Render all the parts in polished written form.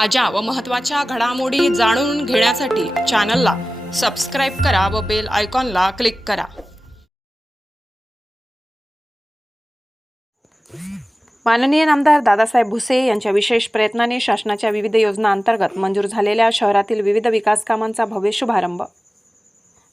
ताज्या व महत्त्वाच्या घडामोडी जाणून घेण्यासाठी चॅनलला सबस्क्राईब करा व बेल आयकॉनला क्लिक करा. माननीय नामदार दादासाहेब भुसे यांच्या विशेष प्रयत्नाने शासनाच्या विविध योजना अंतर्गत मंजूर झालेल्या शहरातील विविध विकास कामांचा भव्य शुभारंभ.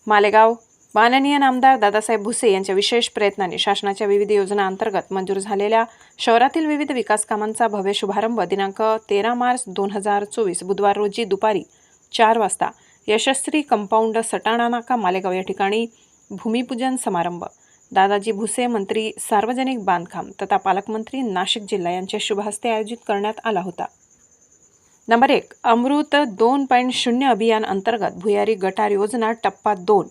मालेगाव. माननीय नामदार दादासाहेब भुसे यांच्या विशेष प्रयत्नाने शासनाच्या विविध योजना अंतर्गत मंजूर झालेल्या शहरातील विविध विकास कामांचा भव्य शुभारंभ दिनांक 13 मार्च 2024 बुधवार रोजी दुपारी 4 वाजता यशस्वी कंपाऊंड सटाणा नाका मालेगाव या ठिकाणी भूमिपूजन समारंभ दादाजी भुसे मंत्री सार्वजनिक बांधकाम तथा पालकमंत्री नाशिक जिल्हा यांच्या शुभ हस्ते आयोजित करण्यात आला होता. नंबर 1. अमृत 2.0 अभियान अंतर्गत भुयारी गटार योजना टप्पा 2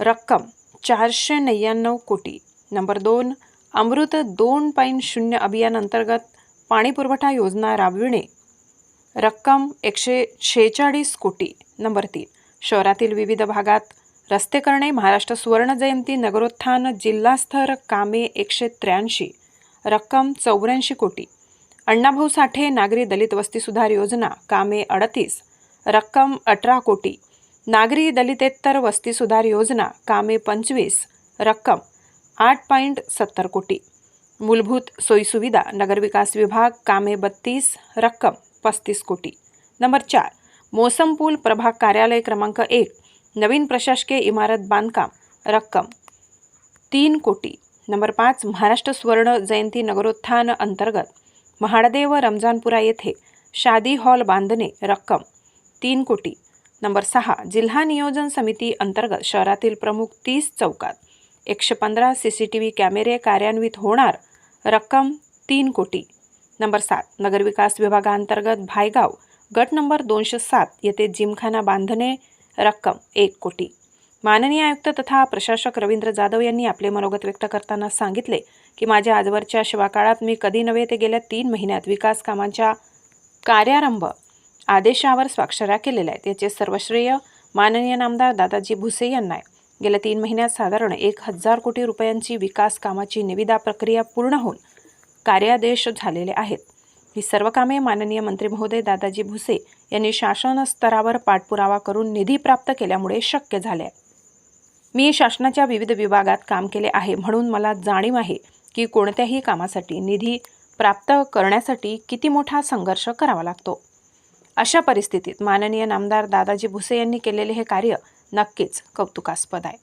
रक्कम 499 कोटी. नंबर 2. अमृत 2.0 अभियान अंतर्गत पाणी पुरवठा योजना राबविणे रक्कम 146 कोटी. नंबर 3. शहरातील विविध भागात रस्ते करणे महाराष्ट्र सुवर्ण जयंती नगरोत्थान जिल्हास्तर कामे 183 रक्कम 84 कोटी. अण्णाभाऊ साठे नागरी दलित वस्ती सुधार योजना कामे 38 रक्कम 18 कोटी. नागरी दलितेतर वस्ती सुधार योजना कामे 25 रक्कम 8.70 कोटी. मूलभूत सोयीसुविधा नगरविकास विभाग कामे 32 रक्कम 35 कोटी. नंबर 4. मोसम पूल प्रभाग कार्यालय क्रमांक 1 नवीन प्रशासकीय इमारत बांधकाम रक्कम 3 कोटी. नंबर 5. महाराष्ट्र सुवर्ण जयंती नगरोत्थान अंतर्गत महाडदेव रमजानपुरा येथे शादी हॉल बांधणे रक्कम 3 कोटी. नंबर 6. जिल्हा नियोजन समिती अंतर्गत शहरातील प्रमुख 30 चौकात 115 CCTV कॅमेरे कार्यान्वित होणार रक्कम 3 कोटी. नंबर 7. नगरविकास विभागांतर्गत भायगाव गट नंबर 207 येथे जिमखाना बांधणे रक्कम 1 कोटी. माननीय आयुक्त तथा प्रशासक रवींद्र जाधव यांनी आपले मनोगत व्यक्त करताना सांगितले की माझ्या आजवरच्या सेवाकाळात मी कधी नव्हे ते गेल्या 3 महिन्यात विकास कामांच्या कार्यारंभ आदेशावर स्वाक्षऱ्या केलेल्या आहेत. याचे सर्व श्रेय माननीय नामदार दादाजी भुसे यांना आहे. गेल्या 3 महिन्यात साधारण 1000 कोटी रुपयांची विकास कामाची निविदा प्रक्रिया पूर्ण होऊन कार्यादेश झालेले आहेत. ही सर्व कामे माननीय मंत्री महोदय दादाजी भुसे यांनी शासन स्तरावर पाठपुरावा करून निधी प्राप्त केल्यामुळे शक्य झाले. मी शासनाच्या विविध विभागात काम केले आहे म्हणून मला जाणीव आहे की कोणत्याही कामासाठी निधी प्राप्त करण्यासाठी किती मोठा संघर्ष करावा लागतो. अशा परिस्थितीत माननीय नामदार दादाजी भुसे यांनी केलेले हे कार्य नक्कीच कौतुकास्पद आहे.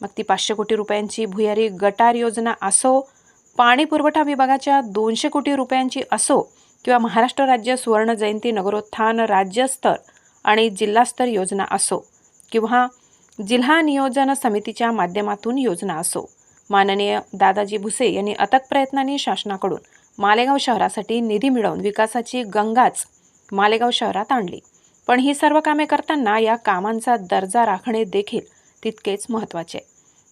मग ती 500 कोटी रुपयांची भुयारी गटार योजना असो, पाणी पुरवठा विभागाच्या 200 कोटी रुपयांची असो किंवा महाराष्ट्र राज्य सुवर्ण जयंती नगरोत्थान राज्यस्तर आणि जिल्हास्तर योजना असो किंवा जिल्हा नियोजन समितीच्या माध्यमातून योजना असो, माननीय दादाजी भुसे यांनी अथक प्रयत्नांनी शासनाकडून मालेगाव शहरासाठी निधी मिळवून विकासाची गंगाच मालेगाव शहरात आणली. पण ही सर्व कामे करताना या कामांचा दर्जा राखणे देखील तितकेच महत्त्वाचे.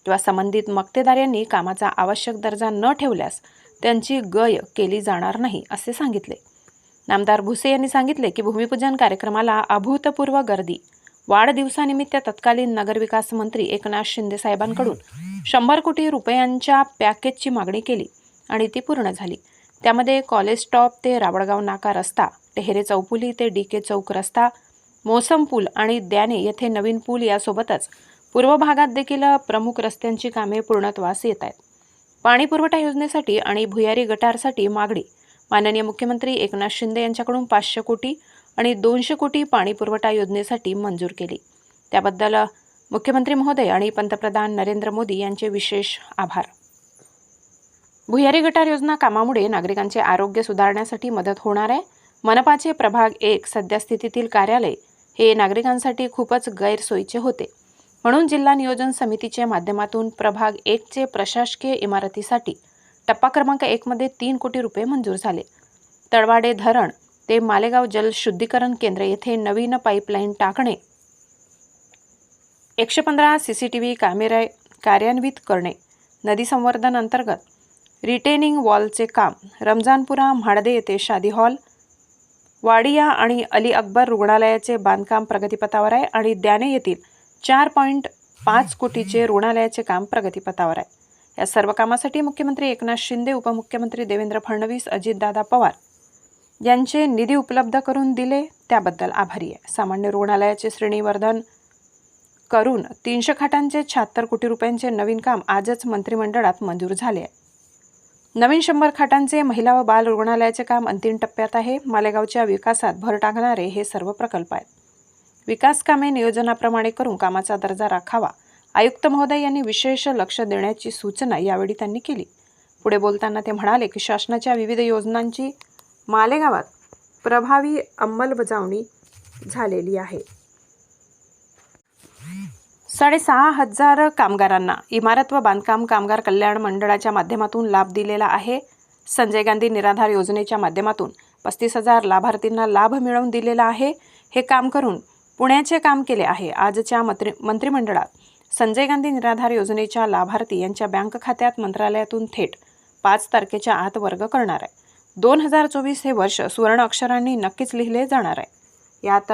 किंवा संबंधित मक्तेदार यांनी कामाचा आवश्यक दर्जा न ठेवल्यास त्यांची गय केली जाणार नाही असे सांगितले. नामदार भुसे यांनी सांगितले की भूमिपूजन कार्यक्रमाला अभूतपूर्व गर्दी. वाढदिवसानिमित्त तत्कालीन नगरविकास मंत्री एकनाथ शिंदे साहेबांकडून 100 कोटी रुपयांच्या पॅकेजची मागणी केली आणि ती पूर्ण झाली. त्यामध्ये कॉलेज स्टॉप ते रावळगाव नाका रस्ता, टेहरे चौफुली ते DK चौक रस्ता, मोसम पूल आणि द्याने येथे नवीन पूल यासोबतच पूर्व भागात देखील प्रमुख रस्त्यांची कामे पूर्णत्वास येत आहेत. पाणी पुरवठा योजनेसाठी आणि भुयारी गटारसाठी मागणी माननीय मुख्यमंत्री एकनाथ शिंदे यांच्याकडून 500 कोटी आणि 200 कोटी पाणी पुरवठा योजनेसाठी मंजूर केली. त्याबद्दल मुख्यमंत्री महोदय आणि पंतप्रधान नरेंद्र मोदी यांचे विशेष आभार. भुयारी गटार योजना कामामुळे नागरिकांचे आरोग्य सुधारण्यासाठी मदत होणार आहे. मनपाचे प्रभाग 1 सद्यस्थितीतील कार्यालय हे नागरिकांसाठी खूपच गैरसोयीचे होते. म्हणून जिल्हा नियोजन समितीच्या माध्यमातून प्रभाग 1 चे प्रशासकीय इमारतीसाठी टप्पा क्रमांक 1 मध्ये 3 कोटी रुपये मंजूर झाले. तळवाडे धरण ते मालेगाव जल शुद्धीकरण केंद्र येथे नवीन पाईपलाईन टाकणे, 115 CCTV कॅमेरे कार्यान्वित करणे, नदी संवर्धन अंतर्गत रिटेनिंग वॉलचे काम, रमजानपुरा म्हाडदे येथे शादी हॉल, वाडिया आणि अली अकबर रुग्णालयाचे बांधकाम प्रगतीपथावर आहे आणि द्याने येथील 4.5 कोटीचे रुग्णालयाचे काम प्रगतीपथावर आहे. या सर्व कामासाठी मुख्यमंत्री एकनाथ शिंदे, उपमुख्यमंत्री देवेंद्र फडणवीस, अजितदादा पवार यांचे निधी उपलब्ध करून दिले त्याबद्दल आभारी आहे. सामान्य रुग्णालयाचे श्रेणीवर्धन करून 300 खाटांचे 76 कोटी रुपयांचे नवीन काम आजच मंत्रिमंडळात मंजूर झाले आहे. नवीन 100 खाटांचे महिला व बाल रुग्णालयाचे काम अंतिम टप्प्यात आहे. मालेगावच्या विकासात भर टाकणारे हे सर्व प्रकल्प आहेत. विकास कामे नियोजनाप्रमाणे करून कामाचा दर्जा राखावा. आयुक्त महोदय यांनी विशेष लक्ष देण्याची सूचना यावेळी त्यांनी केली. पुढे बोलताना ते म्हणाले की शासनाच्या विविध योजनांची मालेगावात प्रभावी अंमलबजावणी झालेली आहे. 6,500 कामगारांना इमारत व बांधकाम कामगार कल्याण मंडळाच्या माध्यमातून लाभ दिलेला आहे. संजय गांधी निराधार योजनेच्या माध्यमातून 35,000 लाभार्थींना लाभ मिळवून दिलेला आहे. हे काम करून पुण्याचे काम केले आहे. आजच्या मंत्रिमंडळात संजय गांधी निराधार योजनेच्या लाभार्थी यांच्या बँक खात्यात मंत्रालयातून थेट 5 तारखेच्या आत वर्ग करणार आहे. 2024 हे वर्ष सुवर्ण अक्षरांनी नक्कीच लिहिले जाणार आहे. यात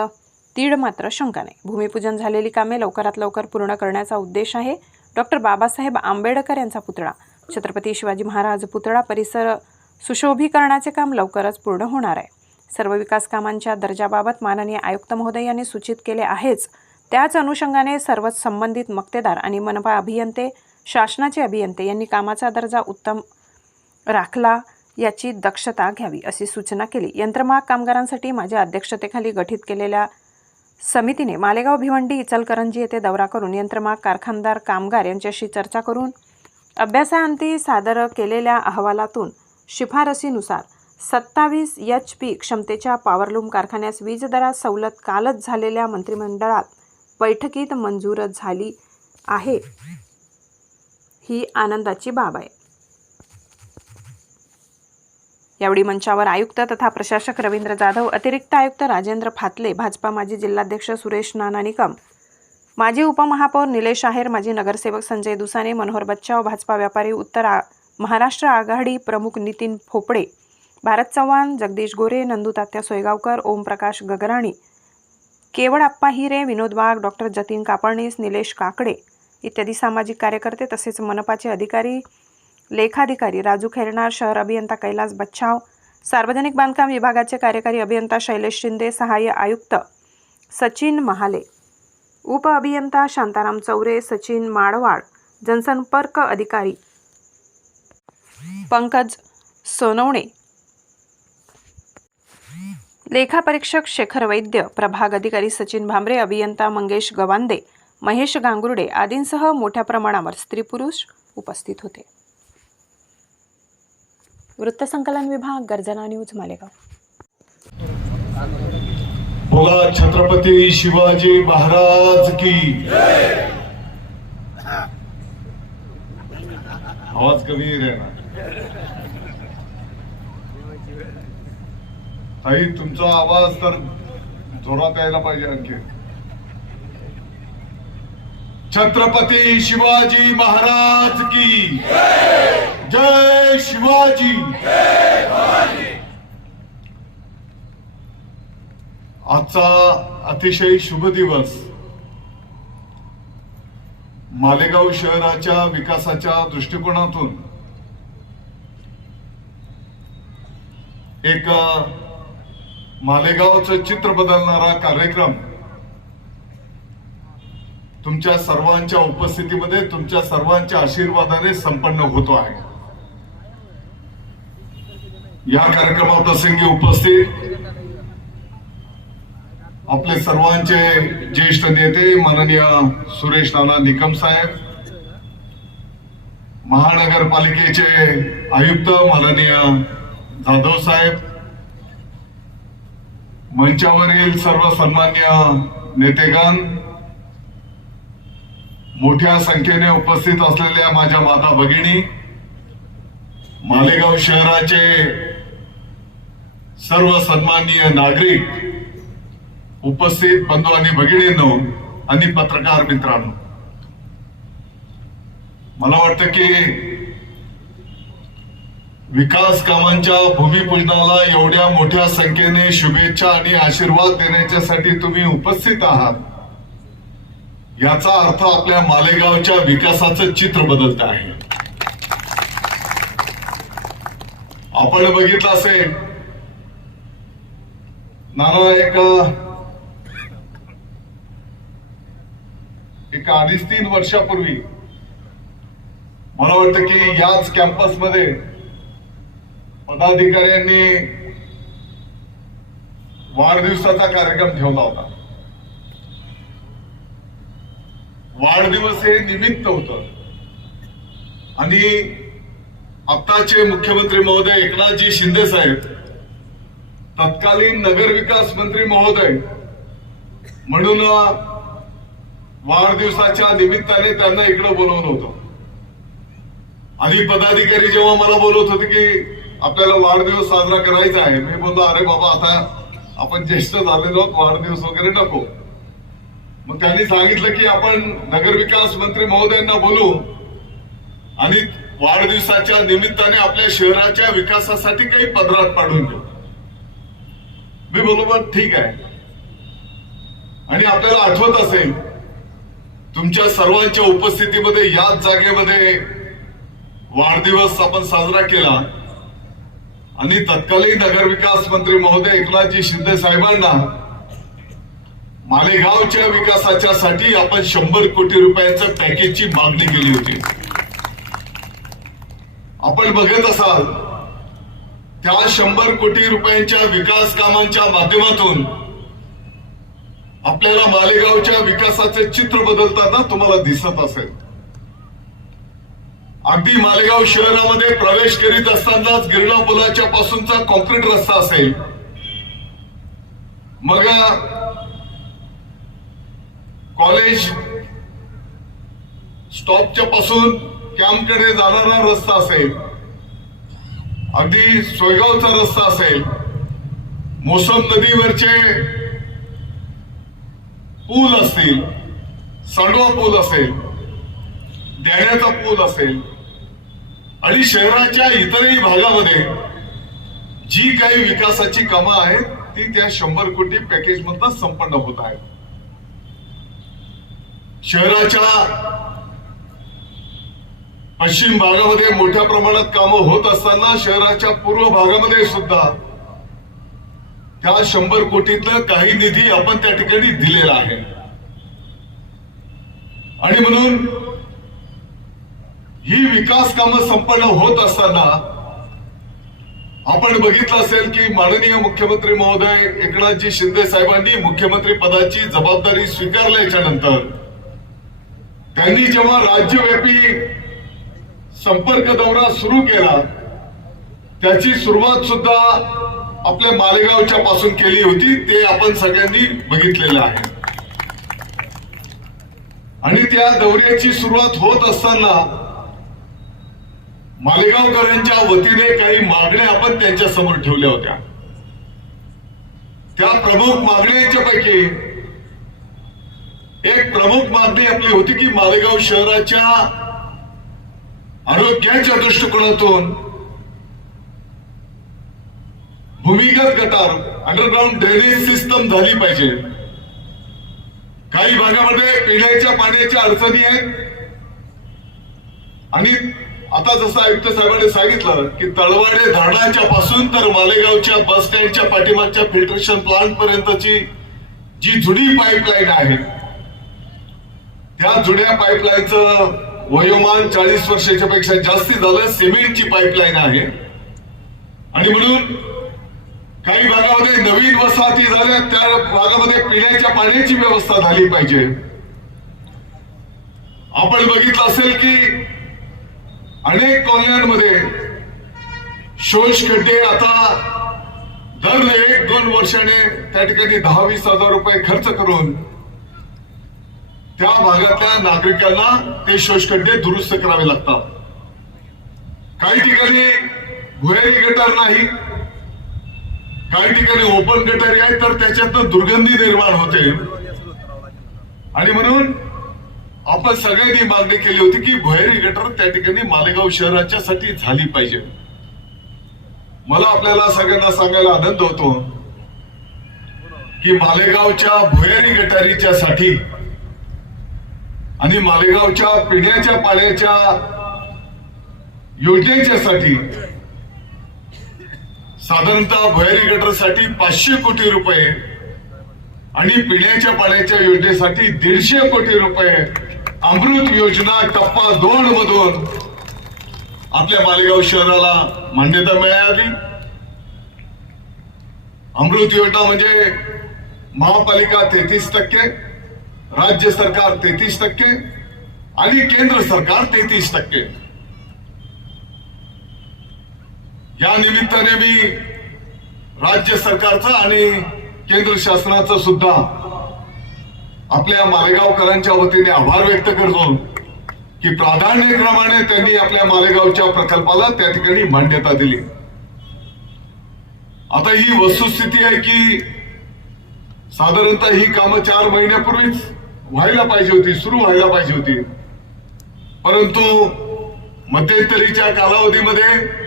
तीड मात्र शंका नाही. भूमिपूजन झालेली कामे लवकरात लवकर पूर्ण करण्याचा उद्देश आहे. डॉक्टर बाबासाहेब आंबेडकर यांचा पुतळा, छत्रपती शिवाजी महाराज पुतळा परिसर सुशोभीकरणाचे काम लवकरच पूर्ण होणार आहे. सर्व विकास कामांच्या दर्जाबाबत माननीय आयुक्त महोदय यांनी सूचित केले आहेच. त्याच अनुषंगाने सर्वच संबंधित मक्तेदार आणि मनपा अभियंते, शासनाचे अभियंते यांनी कामाचा दर्जा उत्तम राखला याची दक्षता घ्यावी अशी सूचना केली. यंत्रमाग कामगारांसाठी माझ्या अध्यक्षतेखाली गठीत केलेल्या समितीने मालेगाव, भिवंडी, इचलकरंजी येथे दौरा करून यंत्रमाग कारखानदार कामगार यांच्याशी चर्चा करून अभ्यासाअंती सादर केलेल्या अहवालातून शिफारसीनुसार 27 HP क्षमतेच्या पॉवरलूम कारखान्यास वीज दरात सवलत कालच झालेल्या मंत्रिमंडळात बैठकीत मंजूर झाली आहे. ही आनंदाची बाब आहे. यावेळी मंचावर आयुक्त तथा प्रशासक रवींद्र जाधव, अतिरिक्त आयुक्त राजेंद्र फातले, भाजपा माजी जिल्हाध्यक्ष सुरेश नाना निकम, माजी उपमहापौर निलेश आहेर, माजी नगरसेवक संजय दुसाने, मनोहर बच्चाव, भाजपा व्यापारी उत्तर महाराष्ट्र आघाडी प्रमुख नितीन फोपडे, भारत चव्हाण, जगदीश गोरे, नंदू तात्या सोयगावकर, ओमप्रकाश गगराणी, केवळ आप्पा हिरे, विनोद वाघ, डॉक्टर जतीन कापडणीस, निलेश काकडे इत्यादी सामाजिक कार्यकर्ते तसेच मनपाचे अधिकारी, लेखाधिकारी राजू खैरनार, शहर अभियंता कैलास बच्छाव, सार्वजनिक बांधकाम विभागाचे कार्यकारी अभियंता शैलेश शिंदे, सहाय्य आयुक्त सचिन महाले, उप अभियंता शांताराम चौरे, सचिन माडवाड, जनसंपर्क अधिकारी पंकज सोनवणे, लेखापरीक्षक शेखर वैद्य, प्रभाग अधिकारी सचिन भामरे, अभियंता मंगेश गवांदे, महेश गांगुर्डे आदींसह मोठ्या प्रमाणावर स्त्री पुरुष उपस्थित होते. वृत्तसंकलन विभाग, गर्जना न्यूज, मालेगाव. बोला छत्रपती शिवाजी महाराज की. आवाज कमी आहे ना ताई, तुमचा आवाज तर जोरात यायला पाहिजे आणखी. छत्रपती शिवाजी महाराज की जय. शिवाजी. आजचा अतिशय शुभ दिवस मालेगाव शहराच्या विकासाच्या दृष्टिकोनातून एक मालेगावचं चित्र बदलणारा कार्यक्रम तुमच्या सर्वांच्या उपस्थितीमध्ये, तुमच्या सर्वांच्या आशीर्वादाने संपन्न होतो आहे. या कार्यक्रमाप्रसंगी उपस्थित आपले सर्वांचे ज्येष्ठ नेते माननीय सुरेश नाना निकम साहेब, महानगरपालिकेचे आयुक्त माननीय जाधव साहेब, मंचावरील सर्व सन्मान्य नेतेगण, मोठ्या संख्येने उपस्थित असलेल्या माझ्या माता भगिनी, मालेगाव शहराचे सर्व सन्माननीय नागरिक, उपस्थित बंधू आणि भगिनींनो आणि पत्रकार मित्रांनो, मला वाटतं की विकास कामांच्या भूमिपूजनाला एवढ्या मोठ्या संख्येने शुभेच्छा आणि आशीर्वाद देण्यासाठी तुम्ही उपस्थित आहात, याचा अर्थ आपल्या मालेगावच्या विकासाचं चित्र बदलत आहे. आपण बघितलं असेल नाना एक 2.5-3 वर्षापूर्वी मला वाटतं की याच कॅम्पस मध्ये पदाधिकाऱ्यांनी वाढदिवसाचा कार्यक्रम ठेवला होता. वाढदिवस हे निमित्त होतं आणि आताचे मुख्यमंत्री महोदय एकनाथजी शिंदे साहेब, तत्कालीन नगर विकास मंत्री महोदय म्हणून वाढदिवसाच्या निमित्ताने त्यांना इकडे बोलवलं होतं. आणि पदाधिकारी जेव्हा मला बोलवत होते की आपल्याला वाढदिवस साजरा करायचा आहे, मी बोललो अरे बाबा आता आपण ज्येष्ठ झालेलो आहोत, वाढदिवस वगैरे नको. मग त्यांनी सांगितलं की आपण नगर विकास मंत्री महोदयांना बोलू आणि वाढदिवसाच्या निमित्ताने आपल्या शहराच्या विकासासाठी काही पदरात पाडून घेऊ. मी बोललो मग ठीक आहे. आणि आपल्याला आठवत असेल तुमच्या सर्वांच्या उपस्थितीमध्ये याच जागेमध्ये वाढदिवस आपण साजरा केला आणि तत्कालीन नगर विकास मंत्री महोदय एकनाथजी शिंदे साहेबांना मालेगावच्या विकासाच्या साठी आपण 100 कोटी रुपयांचं पॅकेजची मागणी केली होती. आपण बघत असाल त्या 100 कोटी रुपयांच्या विकास कामांच्या माध्यमातून आपल्याला मालेगावच्या विकासाचे चित्र बदलताना तुम्हाला दिसत असेल. अगदी मालेगाव शहरामध्ये प्रवेश करीत असतानाच गिरणा पुलाच्या पासूनचा कॉन्क्रीट रस्ता असेल, मग कॉलेज स्टॉपच्या पासून कॅम्पकडे जाणारा रस्ता असेल, अगदी सोयगावचा रस्ता असेल, मोसम नदीवरचे पूल असतील, सांडवा पूल असेल, देण्याचा पूल असेल आणि शहराच्या इतरही भागामध्ये जी काही विकासाची कामं आहेत ती त्या 100 कोटी पॅकेज मधून संपन्न होत आहेत. शहराच्या पश्चिम भागामध्ये मोठ्या प्रमाणात कामं होत असताना शहराच्या पूर्व भागामध्ये सुद्धा त्या 100 कोटीतलं काही निधी आपण त्या ठिकाणी दिलेला आहे. आणि म्हणून ही विकास कामं संपन्न होत असताना आपण बघितलं असेल की माननीय मुख्यमंत्री महोदय एकनाथजी शिंदे साहेबांनी मुख्यमंत्री पदाची जबाबदारी स्वीकारल्याच्या नंतर त्यांनी जेव्हा राज्यव्यापी संपर्क दौरा सुरू केला, त्याची सुरुवात सुद्धा आपल्या मालेगावच्या पासून केली होती, ते आपण सगळ्यांनी बघितलेलं आहे. आणि त्या दौऱ्याची सुरुवात होत असताना मालेगावकरांच्या वतीने काही मागण्या आपण त्यांच्या समोर ठेवल्या होत्या. त्या प्रमुख मागण्यांच्या पैकी एक प्रमुख मागणी आपली होती की मालेगाव शहराच्या आरोग्याच्या दृष्टिकोनातून भूमिगत गटार अंडरग्राउंड ड्रेनेज सिस्टम झाली पाहिजे. काही भागामध्ये पिण्याच्या पाण्याच्या अडचणी आहेत आणि आता जसं आयुक्त साहेबांनी सांगितलं की तळवाडे धरणाच्या पासून तर मालेगावच्या बस स्टँडच्या पाठीमागच्या फिल्ट्रेशन प्लांट पर्यंतची जी जुनी पाईपलाईन आहे, त्या जुन्या पाईपलाईनचं वयोमान 40 वर्षाच्या पेक्षा जास्ती झालं. सिमेंटची पाईपलाईन आहे आणि म्हणून काही भागामध्ये नवीन वसाहती झाल्या, त्या भागामध्ये पिण्याच्या पाण्याची व्यवस्था झाली पाहिजे. आपण बघितलं असेल की अनेक कॉलन्यांमध्ये शोष खड्डे आता दर 1-2 वर्षाने त्या ठिकाणी 10-20 हजार रुपये खर्च करून त्या भागातल्या नागरिकांना ते शोष खड्डे दुरुस्त करावे लागतात. काही ठिकाणी भुयारी गटार नाही, काही ठिकाणी ओपन गटारी आहे, तर त्याच्यातनं दुर्गंधी निर्माण होते. आणि म्हणून आपण सगळ्यांनी मागणी केली होती की भुयारी गटार त्या ठिकाणी मालेगाव शहराच्या साठी झाली पाहिजे. मला आपल्याला सगळ्यांना सांगायला आनंद होतो की मालेगावच्या भुयारी गटारीच्या साठी आणि मालेगावच्या पिण्याच्या पाण्याच्या योजनेच्या साठी साधारणतः भुयारी गटरसाठी 500 कोटी रुपये आणि पिण्याच्या पाण्याच्या योजनेसाठी 150 कोटी रुपये अमृत योजना टप्पा 2 मधून आपल्या मालेगाव शहराला मान्यता मिळाली. अमृत योजना म्हणजे महापालिका 33%, राज्य सरकार 33% आणि केंद्र सरकार 33%. या निमित्ताने मी राज्य सरकारचं आणि केंद्र शासनाचं सुद्धा आपल्या मालेगावकरांच्या वतीने आभार व्यक्त करतो की प्राधान्यक्रमाने त्यांनी आपल्या मालेगावच्या प्रकल्पाला त्या ठिकाणी मान्यता दिली. आता ही वस्तुस्थिती आहे की साधारणतः ही कामं 4 महिन्यापूर्वीच व्हायला पाहिजे होती, सुरू व्हायला पाहिजे होती. परंतु मध्यंतरीच्या कालावधीमध्ये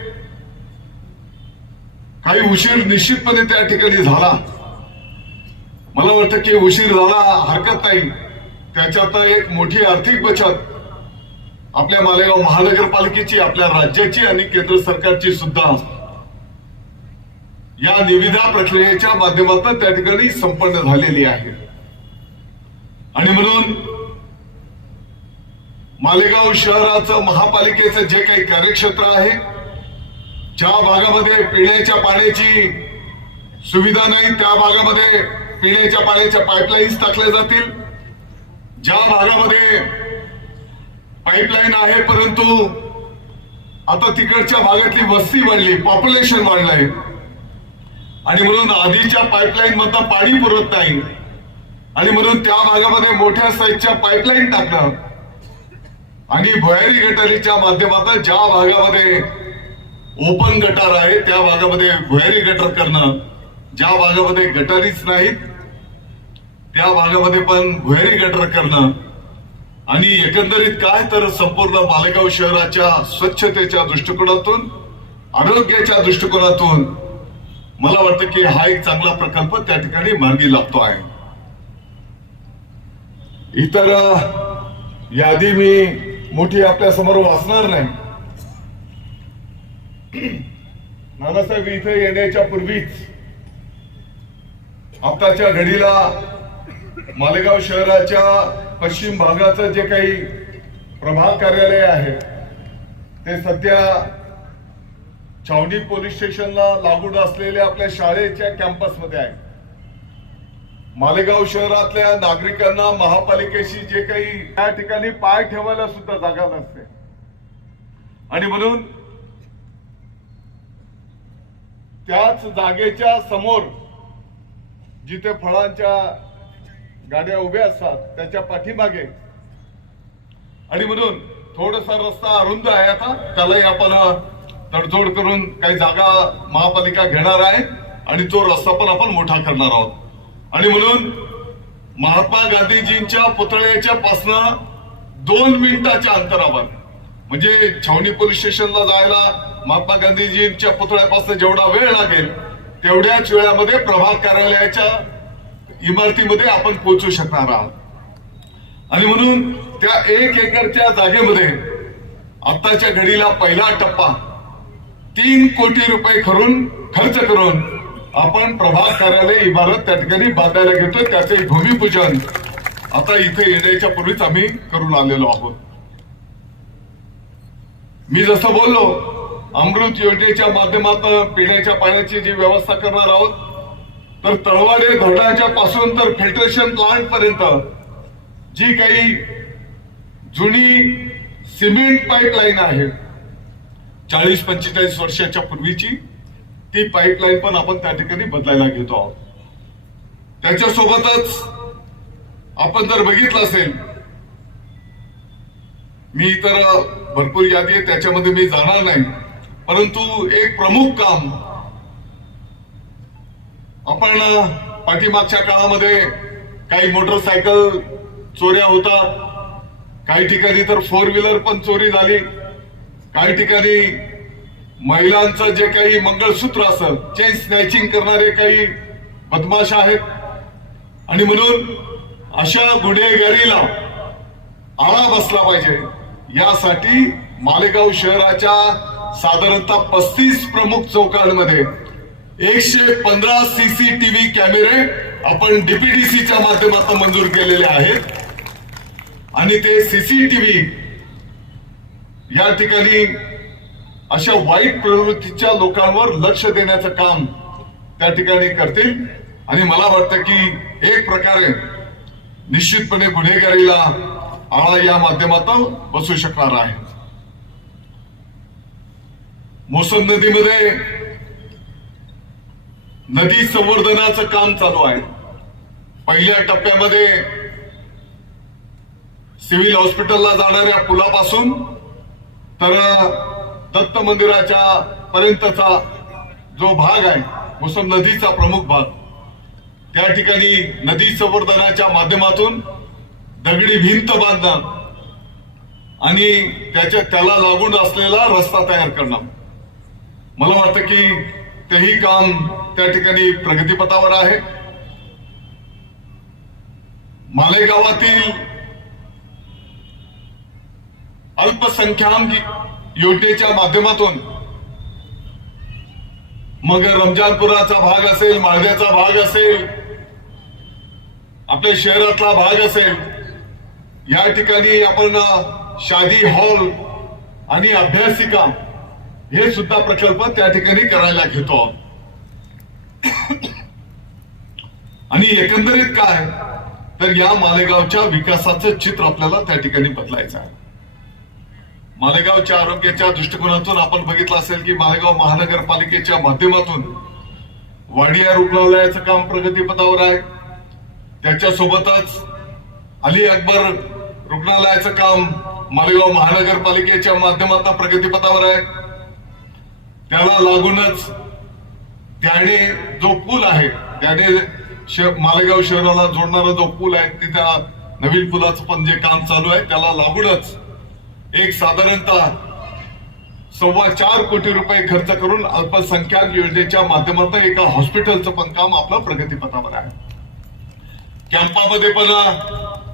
काही उशीर निश्चितपणे त्या ठिकाणी झाला. मला वाटतं की उशीर झाला हरकत नाही, त्याच्यात एक मोठी आर्थिक बचत आपल्या मालेगाव महानगरपालिकेची, आपल्या राज्याची आणि केंद्र सरकारची सुद्धा या निविदा प्रक्रियेच्या माध्यमातून त्या ठिकाणी संपन्न झालेली आहे. आणि म्हणून मालेगाव शहराचं महापालिकेचं जे काही कार्यक्षेत्र आहे, ज्या भागामध्ये पिण्याच्या पाण्याची सुविधा नाही त्या भागामध्ये पिण्याच्या पाण्याच्या पाईपलाईन्स टाकल्या जातील. ज्या भागामध्ये पाईपलाईन आहे परंतु आता तिकडच्या भागातली वस्ती वाढली, पॉप्युलेशन वाढलंय आणि म्हणून आधीच्या पाईपलाईन मधनं पाणी पुरत नाही आणि म्हणून त्या भागामध्ये मोठ्या साईजच्या पाईपलाईन टाकणं आणि भुयारी गटारीच्या माध्यमातून ज्या भागामध्ये ओपन गटार आहे त्या भागामध्ये भुयारी गटर करणं, ज्या भागामध्ये गटारीच नाहीत त्या भागामध्ये पण भुयारी गटर करणं आणि एकंदरीत काय तर संपूर्ण मालेगाव शहराच्या स्वच्छतेच्या दृष्टिकोनातून, आरोग्याच्या दृष्टिकोनातून मला वाटतं की हा एक चांगला प्रकल्प त्या ठिकाणी मार्गी लागतो आहे. इतर यादी मी मोठी आपल्या समोर वाचणार नाही. नानासाहेब इथे येण्याच्या पूर्वीच आताच्या घडीला मालेगाव शहराच्या पश्चिम भागाचं जे काही प्रभाग कार्यालय आहे ते सध्या छावणी पोलीस स्टेशनला लागून असलेल्या आपल्या शाळेच्या कॅम्पसमध्ये आहे. मालेगाव शहरातल्या नागरिकांना महापालिकेशी जे काही त्या ठिकाणी पाय ठेवायला सुद्धा जागा नसते आणि म्हणून त्याच जागेच्या समोर जिथे फळांच्या गाड्या उभ्या असतात त्याच्या पाठीमागे आणि म्हणून थोडासा रस्ता अरुंद आहे. आता त्यालाही आपण तडजोड करून काही जागा महापालिका घेणार आहे आणि तो रस्ता पण आपण मोठा करणार आहोत. आणि म्हणून महात्मा गांधीजींच्या पुतळ्याच्या पासनं 2 मिनिटाच्या अंतरावर म्हणजे छावणी पोलीस स्टेशनला जायला महात्मा गांधीजींच्या पुतळ्यापासून जेवढा वेळ लागेल तेवढ्याच वेळामध्ये प्रभाग कार्यालयाच्या इमारतीमध्ये आपण पोहोचू शकणार आहोत. आणि म्हणून त्या 1 एकरच्या जागेमध्ये आताच्या घडीला पहिला टप्पा 3 कोटी रुपये खर्च करून आपण प्रभाग कार्यालय इमारत त्या ठिकाणी बांधायला घेतोय. त्याचे भूमिपूजन आता इथे येण्याच्या पूर्वीच आम्ही करून आलेलो आहोत. मी जसं बोललो अमृत योजनेच्या माध्यमातून पिण्याच्या पाण्याची जी व्यवस्था करणार आहोत तर तळवाडे धरणाच्या पासून तर फिल्ट्रेशन प्लांट पर्यंत जी काही जुनी सिमेंट पाईपलाईन आहे 40-45 वर्षाच्या पूर्वीची ती पाईपलाईन पण आपण त्या ठिकाणी बदलायला घेतो आहोत. त्याच्यासोबतच आपण जर बघितलं असेल मी तर भरपूर यादी आहे त्याच्यामध्ये मी जाणार नाही परंतु एक प्रमुख काम आपण पाठीमागच्या काळामध्ये काही मोटरसायकल चोऱ्या होतात, काही ठिकाणी तर 4 व्हीलर पण चोरी झाली, काही ठिकाणी महिलांचं जे काही मंगळसूत्र असत चेन स्नॅचिंग करणारे काही बदमाश आहेत आणि म्हणून अशा गुन्हेगारीला आळा बसला पाहिजे यासाठी मालेगाव शहराच्या साधारणतः 35 प्रमुख चौकांमध्ये 115 CCTV कॅमेरे आपण DPDCच्या माध्यमातून मंजूर केलेले आहेत आणि ते CCTV या ठिकाणी अशा वाईट प्रवृत्तीच्या लोकांवर लक्ष देण्याचं काम त्या ठिकाणी करतील आणि मला वाटतं की एक प्रकारे निश्चितपणे गुन्हेगारीला आळा या माध्यमातून बसू शकणार आहे. मोसम नदीमध्ये नदी संवर्धनाचं काम चालू आहे. पहिल्या टप्प्यामध्ये सिव्हिल हॉस्पिटलला जाणाऱ्या पुलापासून तर दत्त मंदिराच्या पर्यंतचा जो भाग आहे मोसम नदीचा प्रमुख भाग, त्या ठिकाणी नदी संवर्धनाच्या माध्यमातून दगडी भिंत बांधणं आणि त्याला लागून असलेला रस्ता तयार करणं. मला वाटतं की तेही काम त्या ठिकाणी प्रगतीपथावर आहे. मालेगावातील अल्पसंख्याक योजनेच्या माध्यमातून मग रमजानपुराचा भाग असेल, माळद्याचा भाग असेल, आपल्या शहरातला भाग असेल, या ठिकाणी आपण शादी हॉल आणि अभ्यासिका हे सुद्धा प्रकल्प त्या ठिकाणी करायला घेतो. आणि एकंदरीत काय तर या मालेगावच्या विकासाचं चित्र आपल्याला त्या ठिकाणी बदलायचं आहे. मालेगावच्या आरोग्याच्या दृष्टिकोनातून आपण बघितलं असेल की मालेगाव महानगरपालिकेच्या माध्यमातून वाडिया रुग्णालयाचं काम प्रगतीपथावर आहे. त्याच्यासोबतच अली अकबर रुग्णालयाचं काम मालेगाव महानगरपालिकेच्या माध्यमातून प्रगतीपथावर आहे. त्याला लागूनच त्याने जो पूल आहे, त्याने मालेगाव शहराला जोडणारा जो पूल आहे तिथं नवीन पुलाचं पण जे काम चालू आहे त्याला लागूनच एक साधारणतः 4.25 कोटी रुपये खर्च करून अल्पसंख्याक योजनेच्या माध्यमातून एका हॉस्पिटलचं पण काम आपलं प्रगतीपथावर आहे. कॅम्पामध्ये पण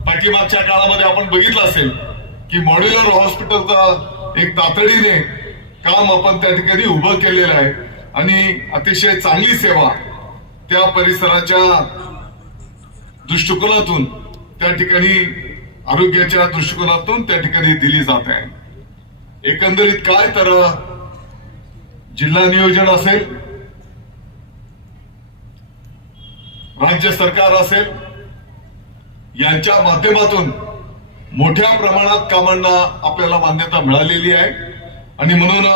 पाठीमागच्या काळामध्ये आपण बघितलं असेल की मॉड्युलर हॉस्पिटलचं एक तातडीने काम आपण त्या ठिकाणी उभं केलेलं आहे आणि अतिशय चांगली सेवा त्या परिसराच्या दृष्टिकोनातून त्या ठिकाणी आरोग्याच्या दृष्टिकोनातून त्या ठिकाणी दिली जात आहे. एकंदरीत काय तर जिल्हा नियोजन असेल, राज्य सरकार असेल, यांच्या माध्यमातून मोठ्या प्रमाणात कामांना आपल्याला मान्यता मिळालेली आहे आणि म्हणून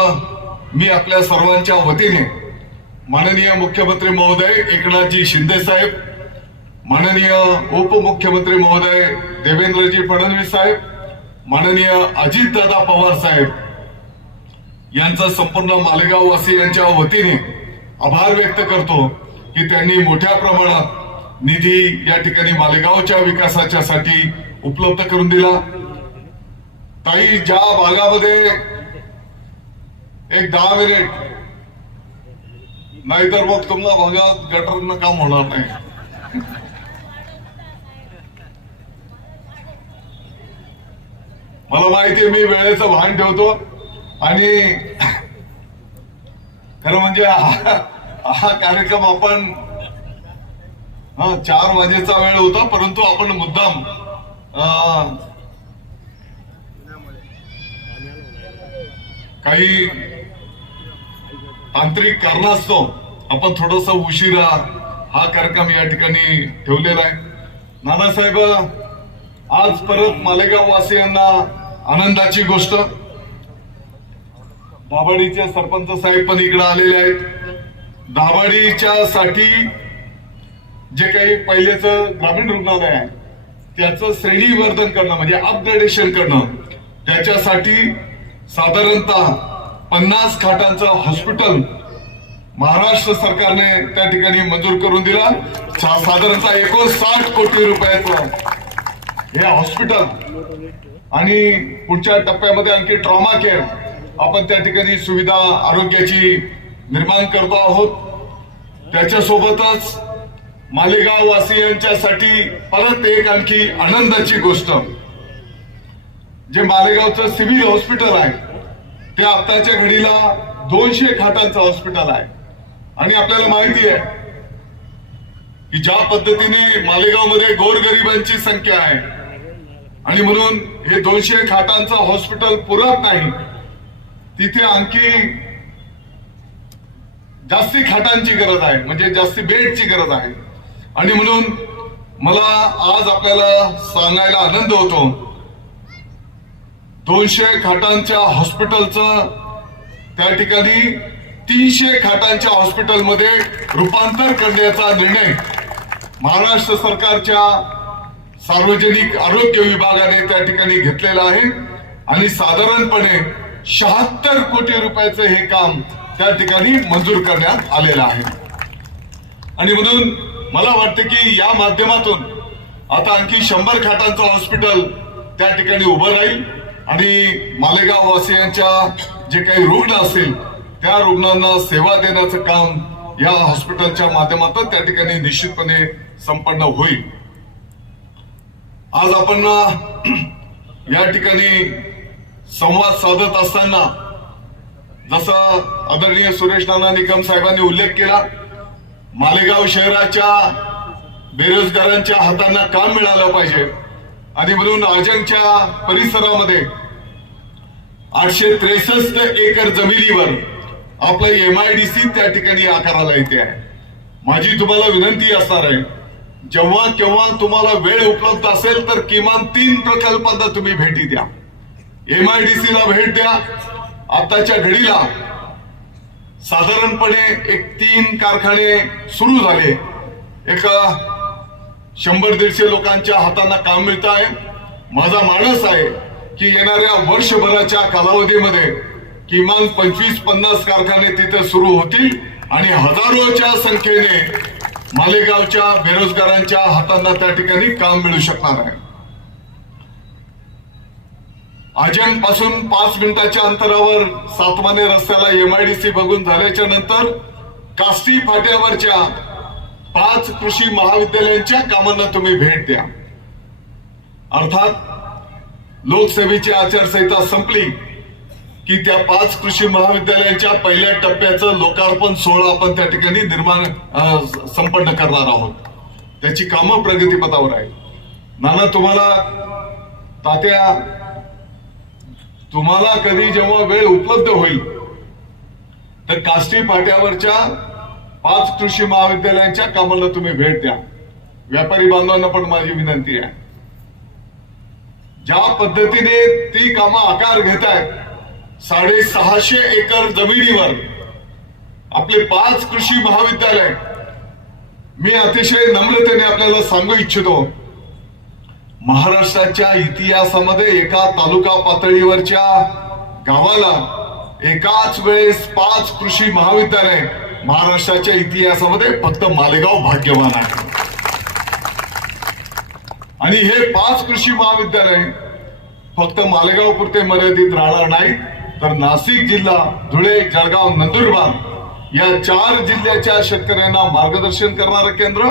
मी आपल्या सर्वांच्या वतीने माननीय मुख्यमंत्री महोदय एकनाथजी शिंदे साहेब, माननीय उपमुख्यमंत्री महोदय देवेंद्रजी फडणवीस साहेब, माननीय अजितदादा पवार साहेब यांचा संपूर्ण मालेगाव वासियांच्या वतीने आभार व्यक्त करतो की त्यांनी मोठ्या प्रमाणात निधी या ठिकाणी मालेगावच्या विकासाच्या साठी उपलब्ध करून दिला. ताई, ज्या भागामध्ये एक 10 मिनिट नाहीतर मग तुम्हाला भागात गटरनं काम होणार नाही. मला माहितीये मी वेळेचं भान ठेवतो आणि खरं म्हणजे हा कार्यक्रम आपण 4 वाजेचा वेळ होता, परंतु आपण मुद्दाम काही तांत्रिक कारणास्तव आपण थोडस उशिरा हा कार्यक्रम या ठिकाणी ठेवलेला आहे. नानासाहेब, आज परत मालेगाव वासियांना आनंदाची गोष्ट, दाभाडीचे सरपंच साहेब पण इकडे आलेले आहेत. दाभाडीच्या साठी जे काही पहिलेच ग्रामीण रुग्णालय आहे त्याचं श्रेणीवर्धन करणं म्हणजे अपग्रेडेशन करणं, त्याच्यासाठी साधारणतः 50 खाटांचं हॉस्पिटल महाराष्ट्र सरकारने त्या ठिकाणी मंजूर करून दिला. साधारणतः 59 कोटी रुपयाचं हे हॉस्पिटल आणि पुढच्या टप्प्यामध्ये आणखी ट्रॉमा केअर आपण त्या ठिकाणी सुविधा आरोग्याची निर्माण करतो आहोत. त्याच्यासोबतच मालेगाव वासियांच्यासाठी परत एक आणखी आनंदाची गोष्ट, जे मालेगावचं सिव्हिल हॉस्पिटल आहे ते आताच्या घडीला 200 खाटांचं हॉस्पिटल आहे आणि आपल्याला माहिती आहे की ज्या पद्धतीने मालेगावमध्ये गोरगरिबांची संख्या आहे आणि म्हणून हे 200 खाटांचं हॉस्पिटल पुरत नाही, तिथे आणखी जास्ती खाटांची गरज आहे, म्हणजे जास्ती बेडची गरज आहे. आणि म्हणून मला आज आपल्याला सांगायला आनंद होतो, 200 खाटांच्या हॉस्पिटलचं त्या ठिकाणी 300 खाटांच्या हॉस्पिटलमध्ये रूपांतर करण्याचा निर्णय महाराष्ट्र सरकारच्या सार्वजनिक आरोग्य विभागाने त्या ठिकाणी घेतलेला आहे आणि साधारणपणे 76 कोटी रुपयाचं हे काम त्या ठिकाणी मंजूर करण्यात आलेलं आहे. आणि म्हणून मला वाटतं की या माध्यमातून आता आणखी 100 खाटांचं हॉस्पिटल त्या ठिकाणी उभं राहील आणि मालेगाव वासियांच्या जे काही रुग्ण असतील त्या रुग्णांना सेवा देण्याचं काम या हॉस्पिटलच्या माध्यमातून त्या ठिकाणी निश्चितपणे संपन्न होईल. आज आपण या ठिकाणी संवाद साधत असताना जसं आदरणीय सुरेश नाना निकम साहेबांनी उल्लेख केला, मालेगाव शहराच्या बेरोजगारांच्या हातांना काम मिळालं पाहिजे आणि म्हणून आजंगच्या परिसरामध्ये 863 एकर जमिनीवर आपलं MIDC त्या ठिकाणी आकाराला येते आहे. माझी तुम्हाला विनंती असणार आहे, जेव्हा केव्हा तुम्हाला वेळ उपलब्ध असेल तर किमान 3 प्रकल्पांना तुम्ही भेटी द्या. MIDC ला भेट द्या. आताच्या घडीला साधारणपणे 3 कारखाने सुरू झाले, 100-150 लोकांच्या हातांना काम मिळत आहे. माझा मानस आहे की येणाऱ्या वर्षभराच्या कालावधीमध्ये किमान 25-50 कारखाने तिथे सुरू होतील आणि हजारोच्या संख्येने मालेगावच्या बेरोजगारांच्या हातांना त्या ठिकाणी काम मिळू शकणार आहे. आजंग पासून 5 मिनिटाच्या अंतरावर सातमाने रस्त्याला MIDC बघून झाल्याच्या नंतर काष्टी फाट्यावरच्या 5 कृषी महाविद्यालयांच्या कामांना तुम्ही भेट द्या. अर्थात लोकसेवेची आचारसंहिता संपली की त्या 5 कृषी महाविद्यालयांच्या पहिल्या टप्प्याचं लोकार्पण सोहळा आपण त्या ठिकाणी संपन्न करणार आहोत. त्याची कामं प्रगतीपथावर आहे. नाना तुम्हाला कधी जेव्हा वेळ उपलब्ध होईल तर काष्टी फाट्यावरच्या 5 कृषी महाविद्यालयांच्या कामाला तुम्ही भेट द्या. व्यापारी बांधवांना पण माझी विनंती आहे, ज्या पद्धतीने ती कामं आकार घेत आहेत, 650 एकर जमिनीवर आपले 5 कृषी महाविद्यालय, मी अतिशय नम्रतेने आपल्याला सांगू इच्छितो, महाराष्ट्राच्या इतिहासामध्ये एका तालुका पातळीवरच्या गावाला एकाच वेळेस 5 कृषी महाविद्यालय महाराष्ट्राच्या इतिहासामध्ये फक्त मालेगाव भाग्यवान आहे. आणि हे 5 कृषी महाविद्यालय फक्त मालेगाव पुरते मर्यादित राहणार नाही, तर नाशिक जिल्हा, धुळे, जळगाव, नंदुरबार या 4 जिल्ह्याच्या शेतकऱ्यांना मार्गदर्शन करणारं केंद्र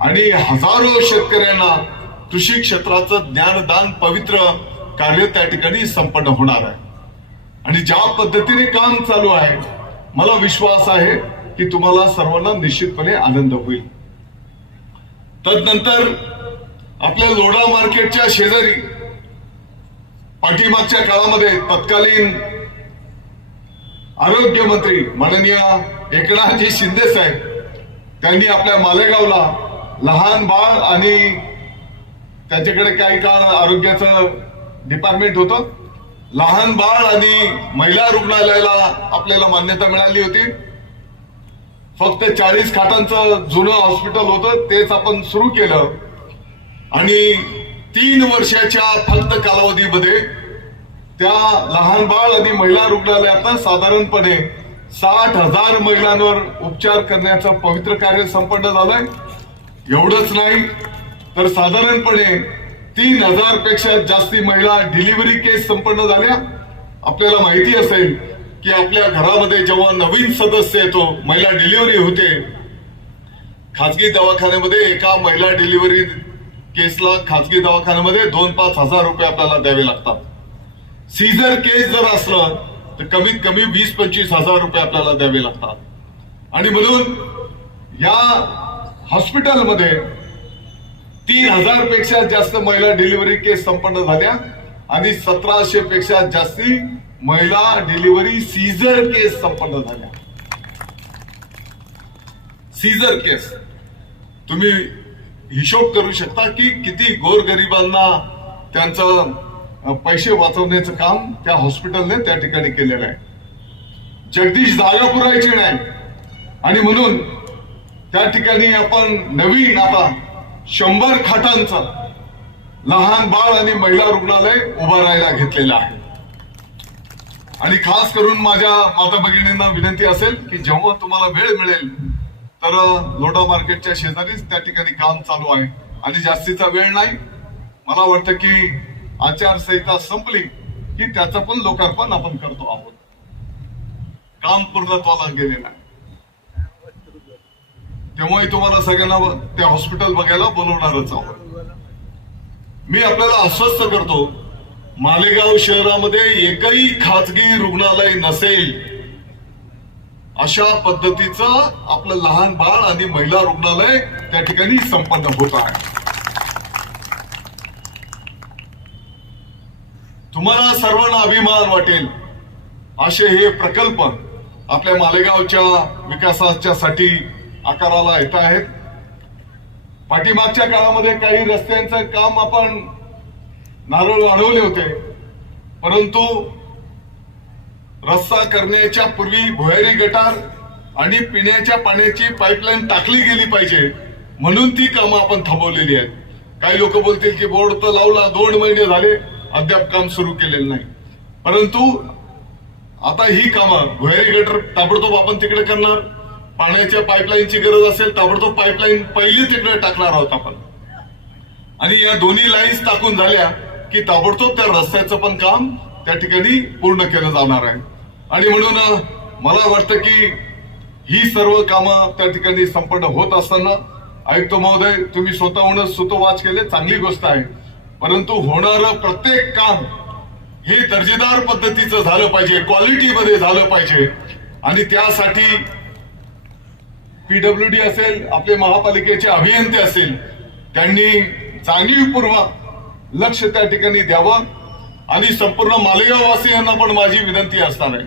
आणि हजारो शेतकऱ्यांना कृषी क्षेत्राचं ज्ञानदान पवित्र कार्य त्या ठिकाणी संपन्न होणार आहे. आणि ज्या पद्धतीने काम चालू आहे, मला विश्वास आहे की तुम्हाला सर्वांना निश्चितपणे आनंद होईल. तदनंतर आपल्या लोढा मार्केटच्या शेजारी पाठीमागच्या काळामध्ये तत्कालीन आरोग्य मंत्री माननीय एकनाथजी शिंदे साहेब त्यांनी आपल्या मालेगावला लहान बाळ आणि त्यांच्याकडे काही काळ आरोग्याचं डिपार्टमेंट होतं, लहान बाळ आणि महिला रुग्णालयाला आपल्याला मान्यता मिळाली होती. फक्त 40 खाटांचं जुनं हॉस्पिटल होतं, तेच आपण सुरू केलं आणि 3 वर्षाच्या फक्त कालावधीमध्ये त्या लहान बाळ आणि महिला रुग्णालयात साधारणपणे 60,000 महिलांवर उपचार करण्याचं पवित्र कार्य संपन्न झालंय. एवढंच नाही तर साधारणपणे 3,000 पेक्षा जास्ती महिला डिलिव्हरी केस संपन्न झाल्या. आपल्याला माहिती असेल की आपल्या घरामध्ये जेव्हा नवीन सदस्य येतो, महिला डिलिव्हरी होते, खाजगी दवाखान्यामध्ये एका महिला डिलिव्हरी केसला खाजगी दवाखान्यामध्ये 2-5 हजार रुपये आपल्याला द्यावे लागतात. सीझर केस जर असलं तर कमीत कमी 20-25 हजार रुपये आपल्याला द्यावे लागतात. आणि म्हणून या हॉस्पिटलमध्ये 3000 पेक्षा जास्त महिला डिलिव्हरी केस संपन्न झाल्या आणि 1700 पेक्षा जास्ती महिला डिलिव्हरी सीझर केस संपन्न झाल्या. सीझर केस तुम्ही हिशोब करू शकता की किती गोरगरिबांना त्यांचं पैसे वाचवण्याचं काम त्या हॉस्पिटलने त्या ठिकाणी केलेलं आहे. जगदीश जागा पुरायची नाही आणि म्हणून त्या ठिकाणी आपण नवीन आता 100 खाटांचं लहान बाळ आणि महिला रुग्णालय उभं राहायला घेतलेलं आहे. आणि खास करून माझ्या माता भगिनींना विनंती असेल की जेव्हा तुम्हाला वेळ मिळेल तर लोढा मार्केटच्या शेजारीच त्या ठिकाणी काम चालू आहे आणि जास्तीचा वेळ नाही. मला वाटतं की आचारसंहिता संपली की त्याचं पण लोकार्पण आपण करतो आहोत. काम पूर्णत्वाला गेलेलं आहे. तेव्हाही तुम्हाला सगळ्यांना ते हॉस्पिटल बघायला बोलवणारच आहोत. मी आपल्याला आश्वस्त करतो, मालेगाव शहरामध्ये एकही खाजगी रुग्णालय नसेल अशा पद्धतीचं आपलं लहान बाळ आणि महिला रुग्णालय त्या ठिकाणी संपन्न होत आहे. तुम्हाला सर्वांना अभिमान वाटेल असे हे प्रकल्प आपल्या मालेगावच्या विकासाच्यासाठी आकाराला येत आहेत. पाठीमागच्या काळामध्ये काही रस्त्यांचं काम आपण नारळ वाढवले होते, परंतु रस्ता करण्याच्या पूर्वी भुयारी गटार आणि पिण्याच्या पाण्याची पाईपलाईन टाकली गेली पाहिजे म्हणून ती कामं आपण थांबवलेली आहेत. काही लोक बोलतील की बोर्ड तर लावला, 2 महिने झाले अद्याप काम सुरू केलेलं नाही. परंतु आता ही कामं भुयारी गटर ताबडतोब आपण तिकडे करणार, पाण्याच्या पाईपलाईनची गरज असेल ताबडतोब पाईपलाईन पहिली तिकडे टाकणार आहोत आपण. आणि या दोन्ही लाईन्स टाकून झाल्या की ताबडतोब त्या रस्त्याचं पण काम त्या ठिकाणी पूर्ण केलं जाणार आहे. आणि म्हणून मला वाटतं की ही सर्व कामं त्या ठिकाणी संपन्न होत असताना आयुक्त महोदय तुम्ही स्वतःहूनच सुतोवाच केले, चांगली गोष्ट आहे. परंतु होणारं प्रत्येक काम हे दर्जेदार पद्धतीचं झालं पाहिजे, क्वालिटीमध्ये झालं पाहिजे. आणि त्यासाठी पीडब्ल्यूडी असेल, आपले महापालिकेचे अभियंते असेल, त्यांनी जाणीवपूर्वक लक्ष त्या ठिकाणी द्यावं. आणि संपूर्ण मालेगाव वासियांना पण माझी विनंती असणार आहे,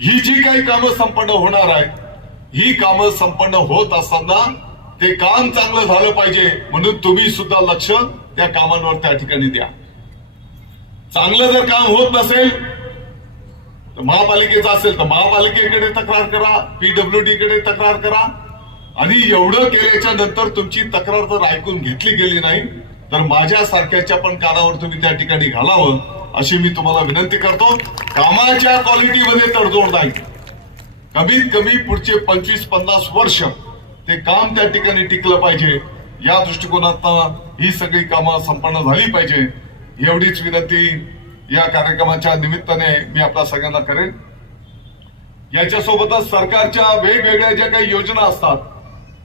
ही जी काही कामं संपन्न होणार आहेत, ही कामं संपन्न होत असताना ते काम चांगलं झालं पाहिजे म्हणून तुम्ही सुद्धा लक्ष त्या कामांवर त्या ठिकाणी द्या. चांगलं जर काम होत नसेल तर महापालिकेचं असेल तर महापालिकेकडे तक्रार करा, पीडब्ल्यूडी कडे तक्रार करा. आणि एवढं केल्याच्या नंतर तुमची तक्रार जर ऐकून घेतली गेली नाही तर माझ्यासारख्याच्या पण कानावर तुम्ही त्या ठिकाणी घालावं अशी मी तुम्हाला विनंती करतो. कामाच्या क्वालिटीमध्ये तडजोड नाही, कमीत कमी पुढचे 25-50 वर्ष ते काम त्या ठिकाणी टिकलं पाहिजे. या दृष्टिकोनातून ही सगळी कामं संपन्न झाली पाहिजे एवढीच विनंती या कार्यक्रमाच्या निमित्ताने मी आपल्या सगळ्यांना करेन. याच्यासोबतच सरकारच्या वेगवेगळ्या ज्या काही योजना असतात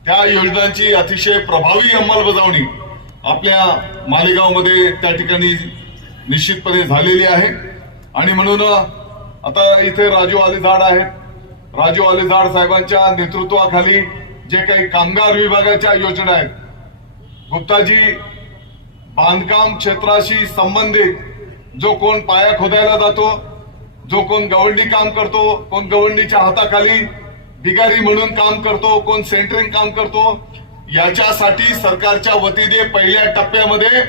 त्या योजनांची अतिशय प्रभावी अंमलबजावणी आपल्या मालेगावमध्ये त्या ठिकाणी निश्चितपणे झालेली आहे. आणि म्हणून आता इथे राजू आलेजाड आहेत, राजू आलेजाड साहेबांच्या नेतृत्वाखाली जे काही कामगार विभागाच्या योजना आहेत, गुप्ताजी बांधकाम क्षेत्राशी संबंधित जो कोण पाया खोदायला जातो, जो कोण गवंडी काम करतो, कोण गवंडीच्या हाताखाली बिगारी म्हणून काम करतो, कोण सेंटरिंग काम करतो, याच्यासाठी सरकारच्या वतीने पहिल्या टप्प्यामध्ये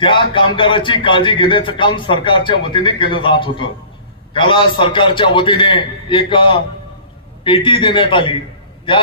त्या कामगाराची काळजी घेण्याचं काम सरकारच्या वतीने केलं जात होतं. त्याला सरकारच्या वतीने एक पेटी देण्यात आली. त्या